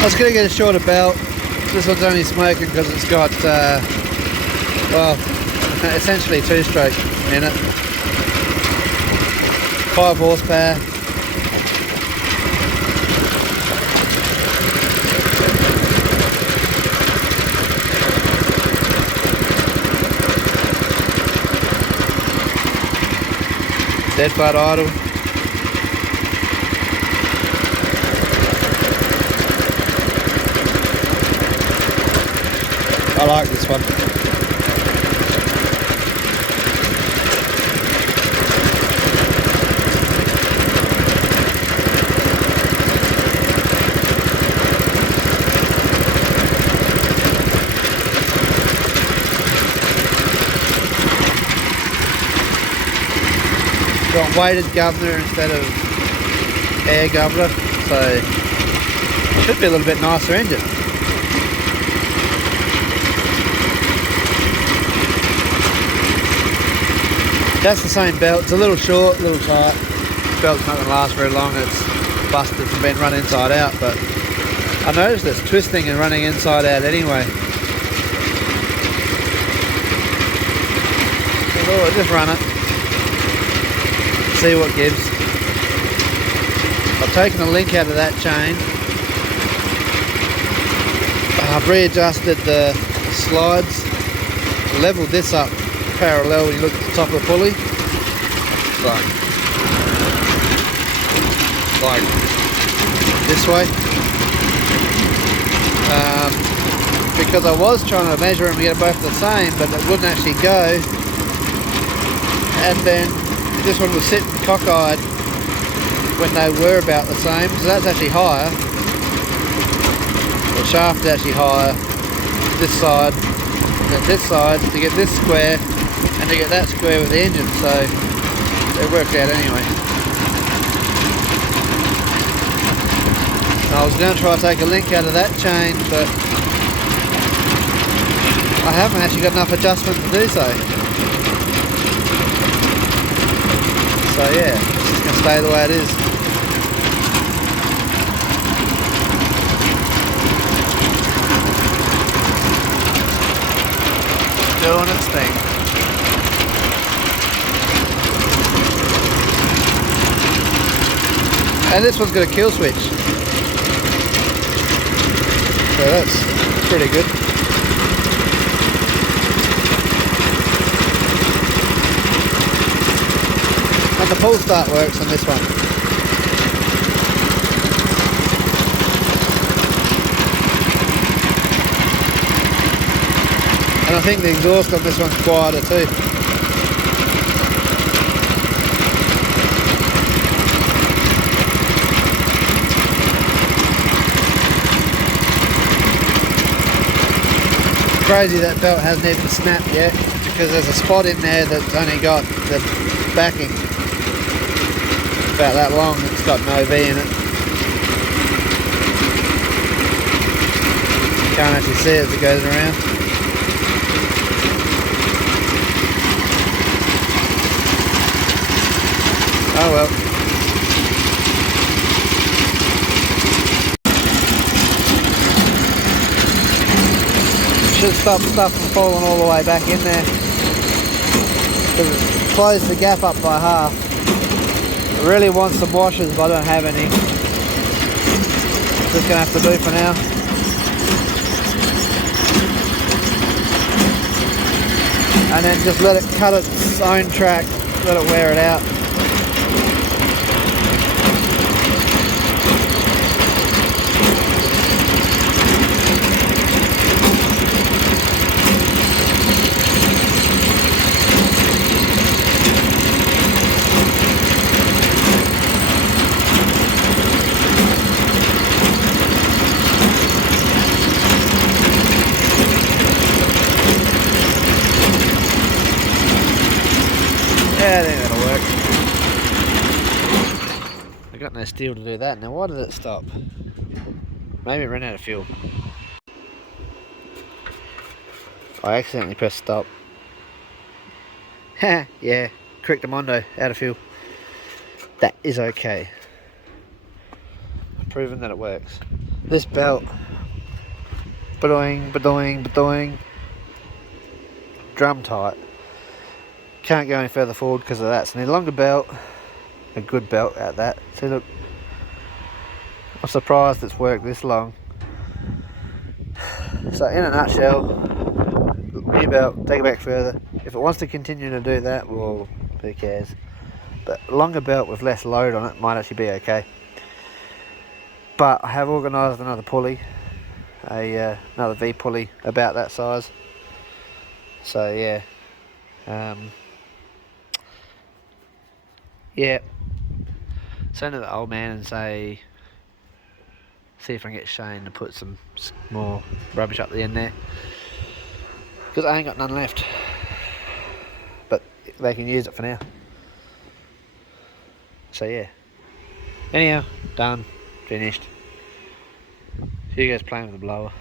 I was going to get a shorter belt. This one's only smoking because it's got, well, essentially 2-stroke in it. 5 horsepower. Dead flat idle. I like this one. Got weighted governor instead of air governor, so should be a little bit nicer engine. That's the same belt. It's a little short, a little tight. The belt's not going to last very long. It's busted from being run inside out, but I noticed it's twisting and running inside out anyway. So I'll just run it. See what gives. I've taken a link out of that chain. I've readjusted the slides, leveled this up parallel when you look at the top of the pulley. Like this way. Because I was trying to measure them to get both the same, but it wouldn't actually go. And then this one was sitting cockeyed when they were about the same, so that's actually higher. The shaft is actually higher this side than this side to get this square and to get that square with the engine, so it worked out anyway. I was going to try to take a link out of that chain, but I haven't actually got enough adjustment to do so. So yeah, it's just going to stay the way it is. Doing its thing. And this one's got a kill switch. So that's pretty good. And the pull start works on this one. And I think the exhaust on this one's quieter too. Crazy that belt hasn't even snapped yet, because there's a spot in there that's only got the backing about that long. It's got no V in it. You can't actually see it as it goes around. Oh well. Should stop stuff from falling all the way back in there. Because it closed the gap up by half. I really want some washers, but I don't have any. Just gonna have to do for now. And then just let it cut its own track, let it wear it out. Yeah, I think that'll work. I got no steel to do that. Now why did it stop? Maybe it ran out of fuel. I accidentally pressed stop. Ha! Yeah, Correctamundo, out of fuel. That is okay. I've proven that it works. This belt, badoing, badoing, badoing, drum tight. Can't go any further forward because of that. So I need a longer belt, a good belt at that. See, look, I'm surprised it's worked this long. So in a nutshell, new belt, take it back further. If it wants to continue to do that, well, who cares? But a longer belt with less load on it might actually be okay. But I have organised another pulley, another V pulley about that size. So yeah, yeah. Send to the old man and say, see if I can get Shane to put some more rubbish up the end there, because I ain't got none left. But they can use it for now. So yeah. Anyhow, done, finished. See you guys playing with the blower.